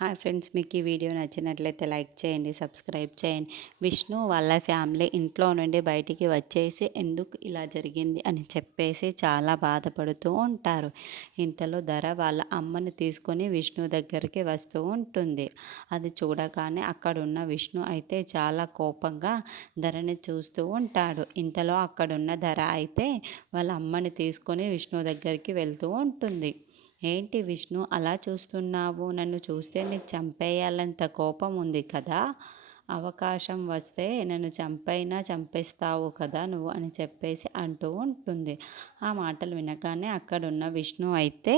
Hi friends, మీకు ఈ video నచ్చినట్లయితే లైక్ చేయండి, సబ్స్క్రైబ్ చేయండి. విష్ణు వాళ్ళ ఫ్యామిలీ ఇంట్లో నుండి బయటికి వచ్చేసి ఎందుకు ఇలా జరిగింది అని చెప్పేసి చాలా బాధపడుతూ ఉంటారు. ఇంతలో ధర వాళ్ళ అమ్మని తీసుకొని విష్ణు దగ్గరికి వస్తూ ఉంటుంది. అది చూడగానే అక్కడున్న విష్ణు అయితే చాలా కోపంగా ధరని చూస్తూ ఉంటాడు. ఇంతలో అక్కడున్న ధర అయితే వాళ్ళ అమ్మని తీసుకొని విష్ణు దగ్గరికి వెళ్తూ ఉంటుంది. ఏంటి విష్ణు అలా చూస్తున్నావు? నన్ను చూస్తే నీకు చంపేయాలంత కోపం ఉంది కదా! అవకాశం వస్తే నన్ను చంపైనా చంపేస్తావు కదా నువ్వు అని చెప్పేసి అంటూ ఉంటుంది. ఆ మాటలు వినగానే అక్కడున్న విష్ణు అయితే,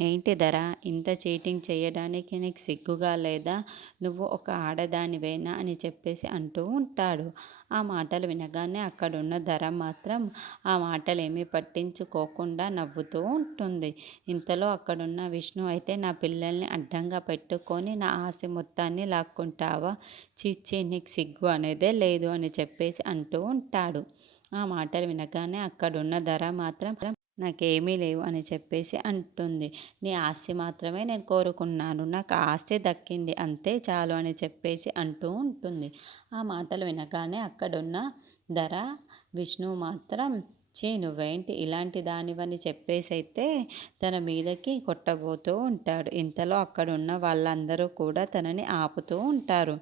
ఏంటి ధర, ఇంత చీటింగ్ చేయడానికి నీకు సిగ్గుగా లేదా? నువ్వు ఒక ఆడదానివేనా అని చెప్పేసి అంటూ ఉంటాడు. ఆ మాటలు వినగానే అక్కడున్న ధర మాత్రం ఆ మాటలేమీ పట్టించుకోకుండా నవ్వుతూ ఉంటుంది. ఇంతలో అక్కడున్న విష్ణు అయితే, నా పిల్లల్ని అడ్డంగా పెట్టుకొని నా ఆస్తి మొత్తాన్ని లాక్కుంటావా? ఛీ! నీకు సిగ్గు అనేదే లేదు అని చెప్పేసి అంటూ ఉంటాడు. ఆ మాటలు వినగానే అక్కడున్న ధర మాత్రం నాకేమీ లేవు అని చెప్పేసి అంటుంది. నీ ఆస్తి మాత్రమే నేను కోరుకున్నాను. నాకు ఆస్తి దక్కింది అంతే చాలు అని చెప్పేసి అంటూ ఉంటుంది. ఆ మాటలు వినగానే అక్కడున్న ధర విష్ణు మాత్రం, నువ్వేంటి ఇలాంటి దానివని చెప్పేసైతే తన మీదకి కొట్టబోతూ ఉంటాడు. ఇంతలో అక్కడున్న వాళ్ళందరూ కూడా తనని ఆపుతూ ఉంటారు.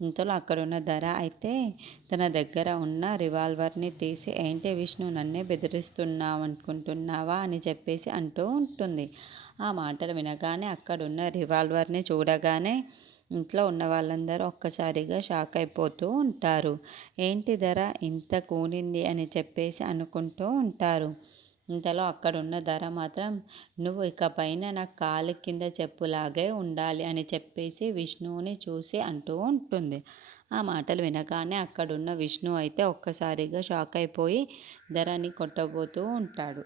ఇంతలో అక్కడున్న ధర అయితే తన దగ్గర ఉన్న రివాల్వర్ని తీసి, ఏంటి విష్ణు, నన్నే బెదిరిస్తున్నావు అనుకుంటున్నావా అని చెప్పేసి అంటూ ఉంటుంది. ఆ మాటలు వినగానే అక్కడున్న రివాల్వర్ని చూడగానే ఇంట్లో ఉన్న వాళ్ళందరూ ఒక్కసారిగా షాక్ అయిపోతూ ఉంటారు. ఏంటి ధర ఇంత కూనింది అని చెప్పేసి అనుకుంటూ ఉంటారు. ఇంతలో అక్కడున్న ధర మాత్రం, నువ్వు ఇకపైన నా కాలు కింద చెప్పులాగే ఉండాలి అని చెప్పేసి విష్ణువుని చూసి అంటూ ఉంటుంది. ఆ మాటలు వినగానే అక్కడున్న విష్ణు అయితే ఒక్కసారిగా షాక్ అయిపోయి ధరని కొట్టబోతూ ఉంటాడు.